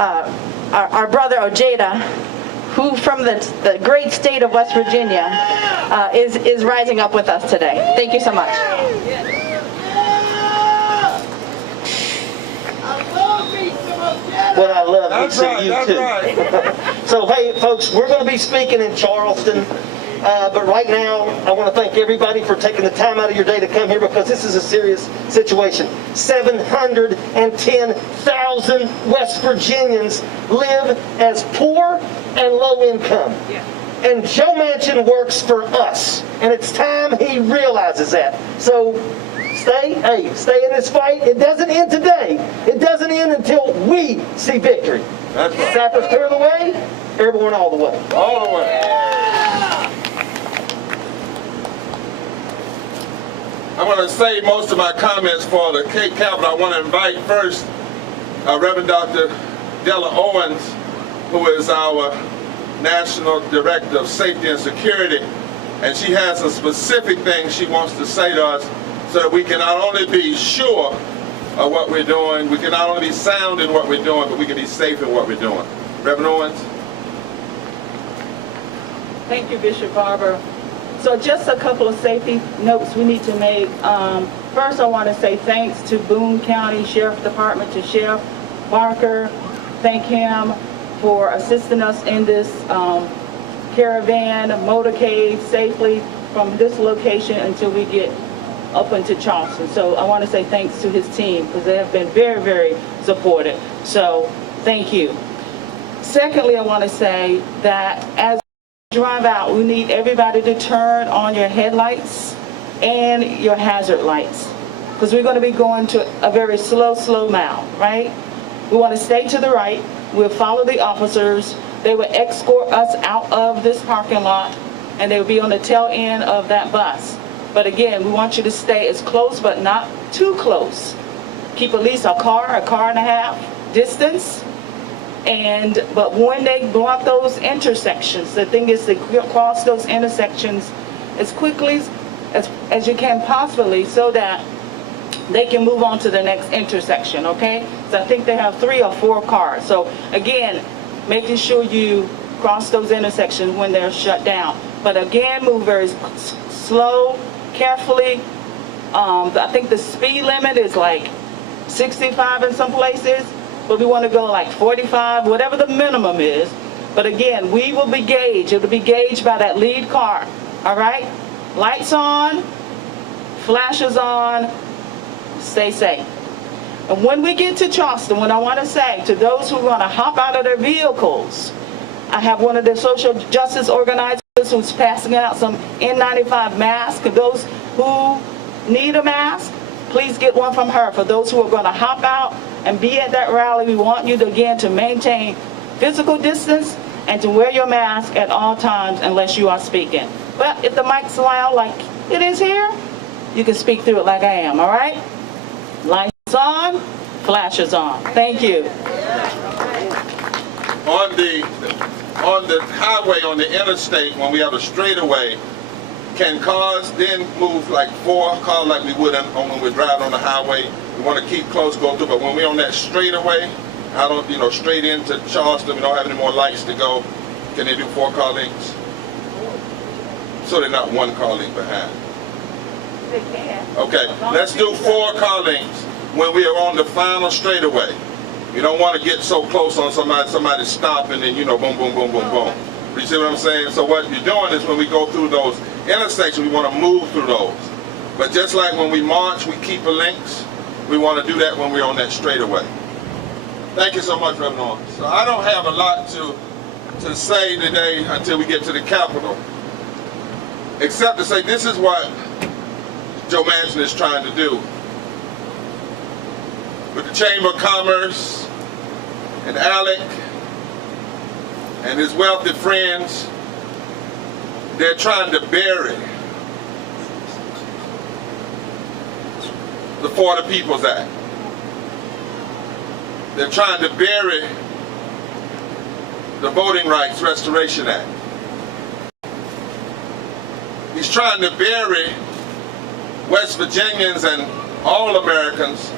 our brother Ojeda, who from the great state of West Virginia is rising up with us today. Thank you so much. What I love is seeing you too. Right. So hey folks, we're going to be speaking in Charleston, but right now I want to thank everybody for taking the time out of your day to come here, because this is a serious situation. 710,000 West Virginians live as poor and low income. Yeah. And Joe Manchin works for us, and it's time he realizes that. So stay in this fight. It doesn't end today. It doesn't end until we see victory. That's right. Sappers clear the way, airborne all the way. All the way. I'm going to save most of my comments for the Cape Capitol. I want to invite first Reverend Dr. Della Owens, who is our National Director of Safety and Security, and she has some specific things she wants to say to us, so that we can not only be sure of what we're doing, we can not only be sound in what we're doing, but we can be safe in what we're doing. Reverend Owens? Thank you, Bishop Barber. So just a couple of safety notes we need to make. First, I want to say thanks to Boone County Sheriff Department, to Sheriff Barker. Thank him for assisting us in this caravan, motorcade, safely from this location until we get up into Charleston. So I want to say thanks to his team, because they have been very, very supportive. So thank you. Secondly, I want to say that as we drive out, we need everybody to turn on your headlights and your hazard lights, because we're going to be going to a very slow mile, right? We want to stay to the right. We'll follow the officers. They will escort us out of this parking lot, and they will be on the tail end of that bus. But again, we want you to stay as close, but not too close. Keep at least a car and a half distance. But when they block those intersections, the thing is to cross those intersections as quickly as you can possibly, so that they can move on to the next intersection, okay? So I think they have 3 or 4 cars. So again, making sure you cross those intersections when they're shut down. But again, move very slow, carefully. I think the speed limit is like 65 in some places, but we want to go like 45, whatever the minimum is. But again, we will be gauged. It will be gauged by that lead car, all right? Lights on, flashes on, stay safe. And when we get to Charleston, what I want to say to those who are going to hop out of their vehicles, I have one of the social justice organizers who's passing out some N95 masks. And those who need a mask, please get one from her. For those who are going to hop out and be at that rally, we want you to, again, to maintain physical distance and to wear your mask at all times unless you are speaking. But if the mic's loud like it is here, you can speak through it like I am, all right? Lights on, flashes on. Thank you. On the highway, on the interstate, when we have a straightaway, can cars then move like 4 cars like we would when we're driving on the highway? We want to keep close, go through, but when we're on that straightaway, I don't, straight into Charleston, we don't have any more lights to go. Can they do 4 car lengths? So they're not 1 car length behind. They can. Okay, let's do 4 car lengths when we are on the final straightaway. You don't want to get so close on somebody stopping and, boom, boom, boom, boom, boom. You see what I'm saying? So what you're doing is when we go through those intersections, we want to move through those. But just like when we march, we keep the links, we want to do that when we're on that straightaway. Thank you so much, Reverend Owens. So I don't have a lot to say today until we get to the Capitol, except to say this is what Joe Manchin is trying to do. With the Chamber of Commerce and Alec and his wealthy friends, they're trying to bury the For the People's Act. They're trying to bury the Voting Rights Restoration Act. He's trying to bury West Virginians and all Americans,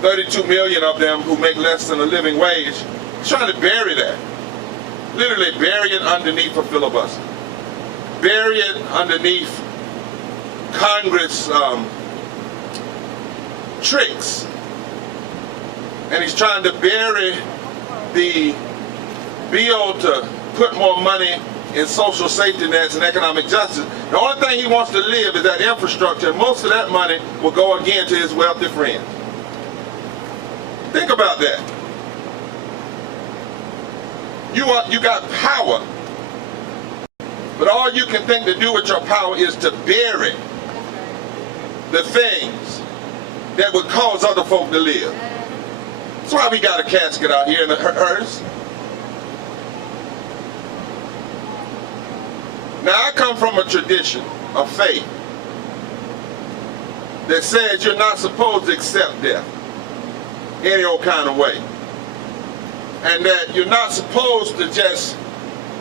32 million of them who make less than a living wage, He's trying to bury that. Literally bury it underneath a filibuster. Bury it underneath Congress tricks. And he's trying to bury the bill to put more money in social safety nets and economic justice. The only thing he wants to live is that infrastructure, and most of that money will go again to his wealthy friends. Think about that. You got power, but all you can think to do with your power is to bury the things that would cause other folk to live. That's why we got a casket out here in the hearse. Now, I come from a tradition of faith that says you're not supposed to accept death any old kind of way. And that you're not supposed to just,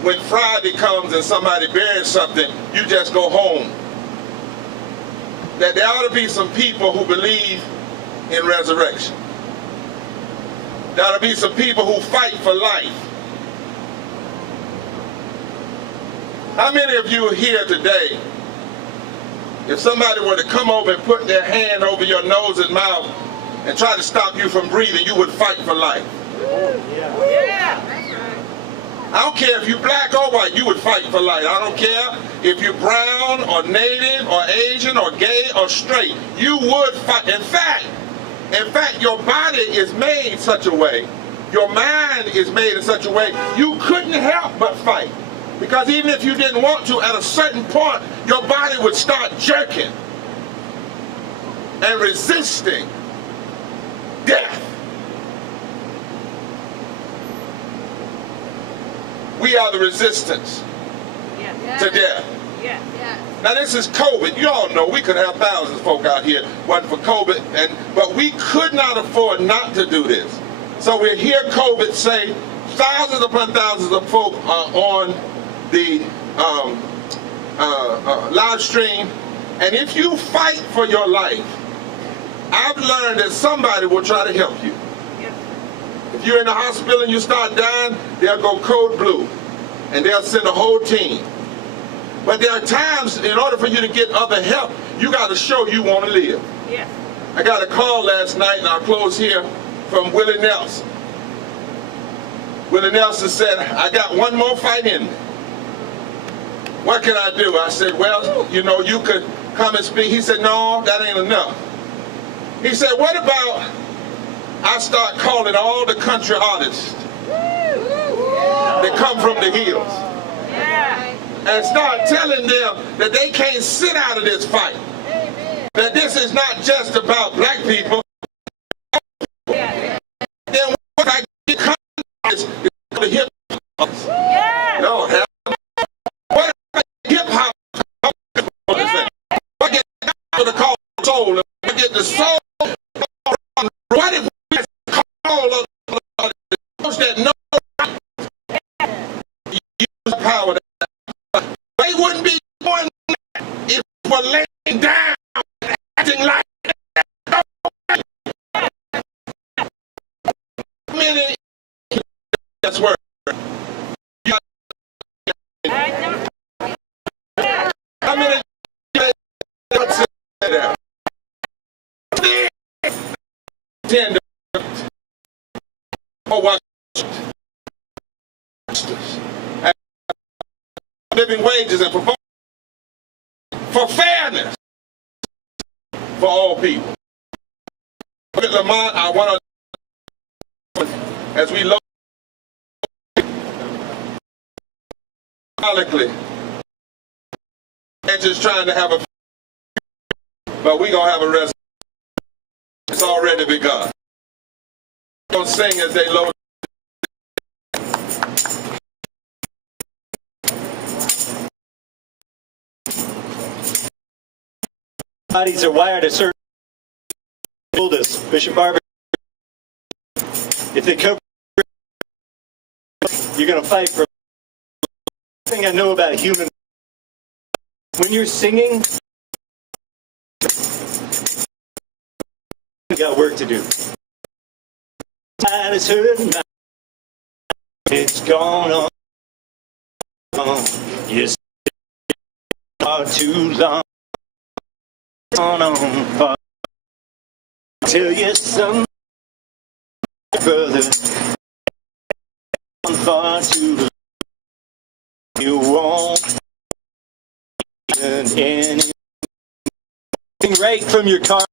when Friday comes and somebody buries something, you just go home. That there ought to be some people who believe in resurrection. There ought to be some people who fight for life. How many of you are here today, if somebody were to come over and put their hand over your nose and mouth and try to stop you from breathing, you would fight for life? I don't care if you're black or white, you would fight for life. I don't care if you're brown or native or Asian or gay or straight, you would fight. In fact, your body is made such a way, your mind is made in such a way, you couldn't help but fight. Because even if you didn't want to, at a certain point, your body would start jerking and resisting death. We are the resistance to death. Now this is COVID. You all know we could have thousands of folk out here wasn't for COVID, but we could not afford not to do this. So we hear COVID say thousands upon thousands of folk are on the live stream, and if you fight for your life, I've learned that somebody will try to help you. If you're in the hospital and you start dying, they'll go code blue and they'll send a whole team. But there are times, in order for you to get other help, you got to show you want to live. I got a call last night, and I'll close here, from Willie Nelson. Willie Nelson said, I got one more fight in me. What can I do? I said, well, you know, you could come and speak. He said, no, that ain't enough. He said, what about I start calling all the country artists that come from the hills and start telling them that they can't sit out of this fight. That this is not just about black people. Then what I get artists to hip hop. No, hell. What if hip hop? What get to call soul? What get the soul? What if we call those that know use power? They wouldn't be doing that if we were laying down and acting like that. Many that's word. How many there? 10 living wages and for fairness for all people. Look at Lamont, I want to, as we look symbolically, and just trying to have a, but we gonna have a resolution. It's already begun. We're gonna sing as they load. Bodies are wired a certain. Told us, Bishop Barber, if they cover, you're going to fight for. The thing I know about human, when you're singing, you got work to do. Tide is hurting. It's gone on. Yes, far too long. Gone on far. Tell you some brother. Far too long. You won't anything right from your car.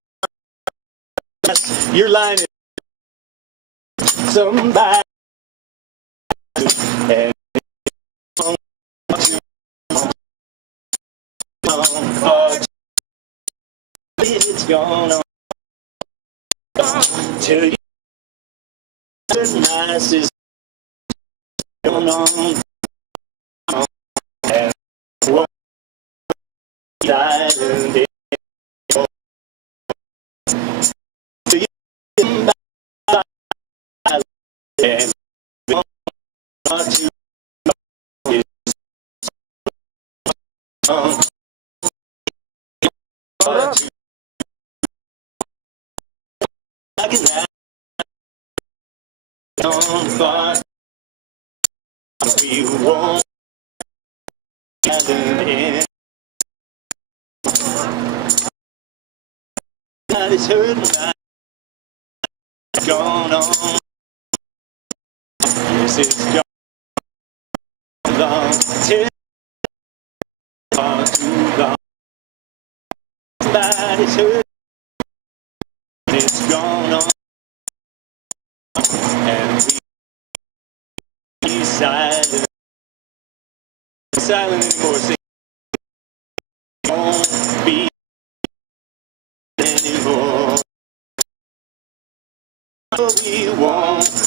You're lying. Somebody and it's gone on till you the nicest going on and what died and it till you and want to on fire, we won't gather in. God is hurting, gone on. Yes, it's gone long, till far too long. Body's hurting, it's gone on. And we be silent anymore. Say, won't be anymore. We won't